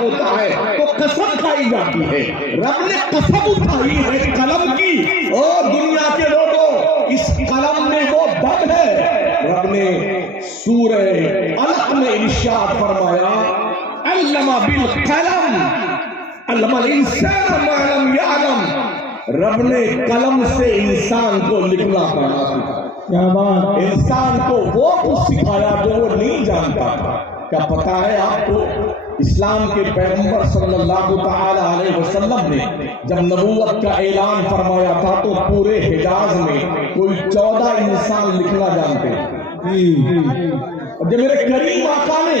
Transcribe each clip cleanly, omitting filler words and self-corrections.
होता है तो कसम खाई जाती है। रब ने कसम उठाई है कलम की, और दुनिया के लोगों इस कलम में वो दम है। रब ने सूरह अलक में इरशाद फरमाया, अल्लमा बिल कलम अल्लमा इंसान मा लम यअलम। रब ने कलम से इंसान को लिखना पढ़ना सिखाया। क्या बात! इंसान को वो कुछ सिखाया जो वो नहीं जानता था। क्या पता है आपको, इस्लाम के पैगंबर सल्लल्लाहु तआला अलैहि वसल्लम ने जब नबूवत का ऐलान फरमाया था तो पूरे हिजाज में कोई 14 इंसान लिखना जानते हैं। और जब मेरे करीम आका ने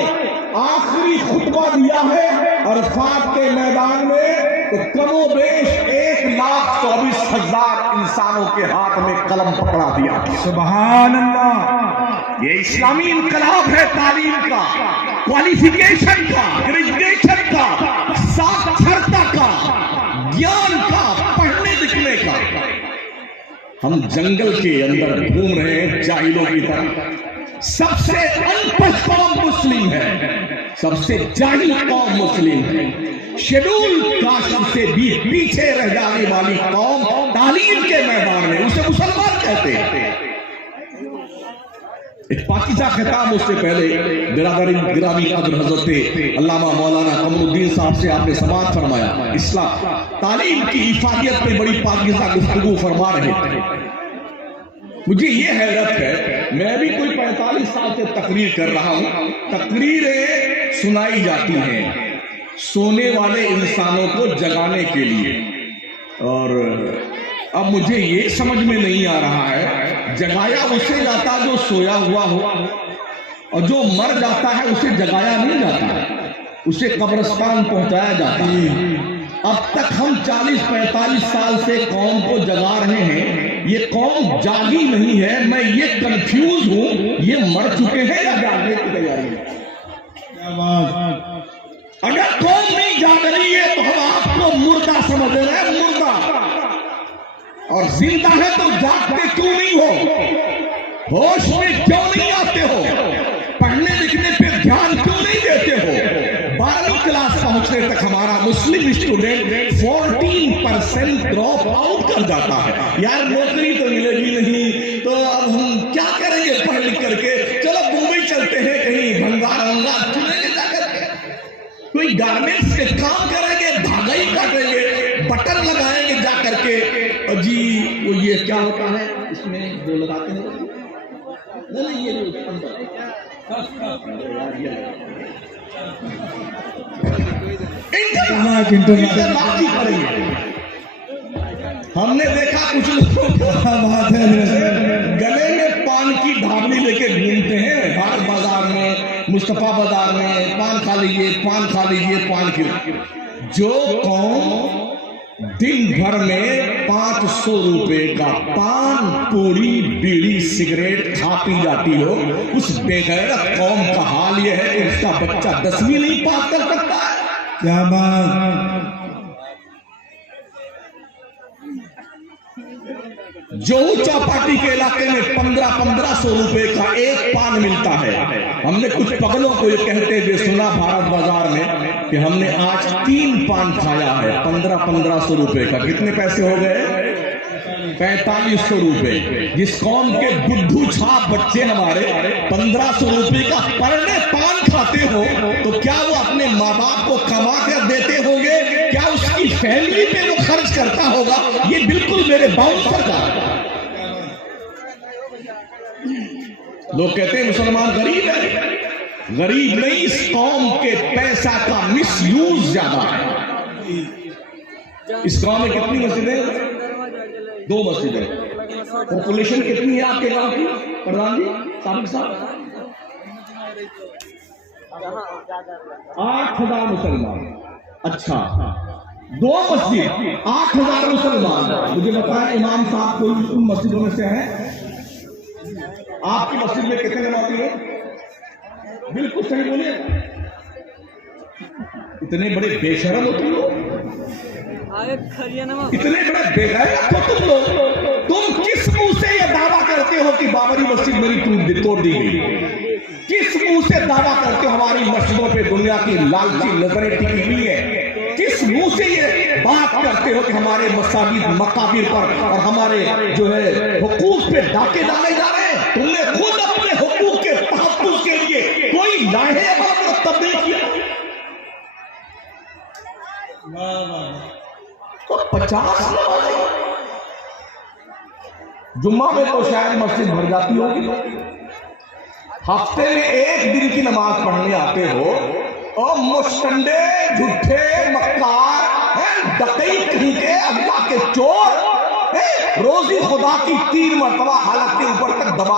आखिरी खुतबा दिया है अरफात के मैदान में, तो कमोबेश 1,24,000 इंसानों के हाथ में कलम पकड़ा दिया। सुभान अल्लाह! ये इस्लामी इनकलाब है तालीम का, क्वालिफिकेशन का, ग्रेजुएशन का, साक्षरता का, ज्ञान का, पढ़ने लिखने का। हम जंगल के अंदर घूम रहे हैं जाहिलों की तरह। सबसे अनपढ़ कौम मुस्लिम है, सबसे जाहिल कौम मुस्लिम है। शेड्यूल कास्ट से भी पीछे रह जाने वाली कौम तालीम के मैदान में उसे मुसलमान कहते हैं। एक पाकिज़ा खिताब उससे पहले गिरामी कद्र हज़रत अल्लामा मौलाना कमरुद्दीन साहब से आपने समाअत फरमाया, इस्लाम तालीम की हिफाजत पे बड़ी पाकिज़ा गुफ्तगू फरमा रहे थे। मुझे ये हैरत है, मैं भी कोई 45 साल से तकरीर कर रहा हूं, तकरीरें सुनाई जाती हैं सोने वाले इंसानों को जगाने के लिए, और अब मुझे ये समझ में नहीं आ रहा है, जगाया उसे जाता जो सोया हुआ हो, और जो मर जाता है उसे जगाया नहीं जाता, उसे कब्रिस्तान पहुंचाया जाता है। अब तक हम 40-45 साल से कौम को जगा रहे हैं, ये कौम जागी नहीं है। मैं ये कंफ्यूज हूं, ये मर चुके हैं या जागने की तैयारी है? क्या बात! अगर कौम नहीं जाग रही है तो हम आपको मुर्दा समझ रहे हैं, मुर्दा। और जिंदा है तो जागते क्यों नहीं हो? होश में क्यों नहीं आते हो? पढ़ने लिखने पे ध्यान क्यों नहीं देते हो? 12वीं क्लास पहुंचने तक हमारा मुस्लिम स्टूडेंट 14% ड्रॉप आउट कर जाता है। यार नौकरी तो मिलेगी नहीं, तो अब हम क्या करेंगे पढ़ लिख करके? चलो मुंबई चलते हैं, कहीं भंगार चुनेंगे जाकर के, कोई गारमेंट्स के काम करेंगे, धागा ही काटेंगे, बटन लगाएंगे जा करके। और जी वो ये क्या होता है, इसमें जो लगाते हैं नहीं, ये हमने देखा कुछ लोग गले में पान की ढाबली लेके घूमते हैं बाहर बाजार में, मुस्तफा बाजार में, पान खा लीजिए, पान खा लीजिए, पान खिला। जो कौम दिन भर में 500 रुपए का पान, पूरी, बीड़ी, सिगरेट खा पी जाती हो, उस बेगैरत कौम का हाल यह है कि उसका बच्चा 10वीं नहीं पास कर सकता है। क्या बात! जो चौपाटी के इलाके में 1500 रुपए का एक पान मिलता है, हमने कुछ पगलों को ये कहते हुए सुना भारत बाजार में कि हमने आज 3 पान खाया है 1500 रुपए का। कितने पैसे हो गए? 4500 रुपए। जिस कौम के बुद्धू छाप बच्चे हमारे 1500 रुपए का पर डे पान खाते हो, तो क्या वो अपने माँ बाप को कमा कर देते होंगे? क्या उसकी फैमिली पे वो खर्च करता होगा? ये बिल्कुल मेरे बाउंसर का। लोग कहते हैं मुसलमान गरीब है, गरीब नहीं, इस कौम के पैसा का मिसयूज ज्यादा है। इस गांव में कितनी मस्जिदें? 2 मस्जिदें। पॉपुलेशन कितनी है आपके गांव की प्रधान जी, साबिक साहब? 8,000 मुसलमान। अच्छा, 2 मस्जिद, 8,000 मुसलमान। मुझे बताया इमाम साहब कोई मस्जिदों में से है? आपकी मस्जिद में कितने नमाज़ी हैं? बिल्कुल सही बोलिए। इतने बड़े बेशरम हो तुम लोग, इतने बड़े बेगैरत हो तुम लोग। तुम किस मुंह से ये दावा करते हो कि बाबरी मस्जिद मेरी तोड़ दी गई? किस मुंह से दावा करते हो हमारी मस्जिदों पे दुनिया की लालची नजरें टिकी हुई है? किस मुंह से ये बात करते हो कि हमारे मसाजिद मकाबिर पर और हमारे जो है हुकूक पे डाके डाले जा रहे हैं? तुमने खुद अपने हुकूक के तहफ्फुज़ के लिए कोई लाहे अमल तब नहीं किया। तो 50 जुम्मा में तो शायद मस्जिद भर जाती होगी, हफ्ते में एक दिन की नमाज पढ़ने आते हो और मुश्तंडे झूठे मक्कार डकैत कहीं के अल्लाह के चोर रोजी खुदा की 3 मरतबा हालत के ऊपर तक दबा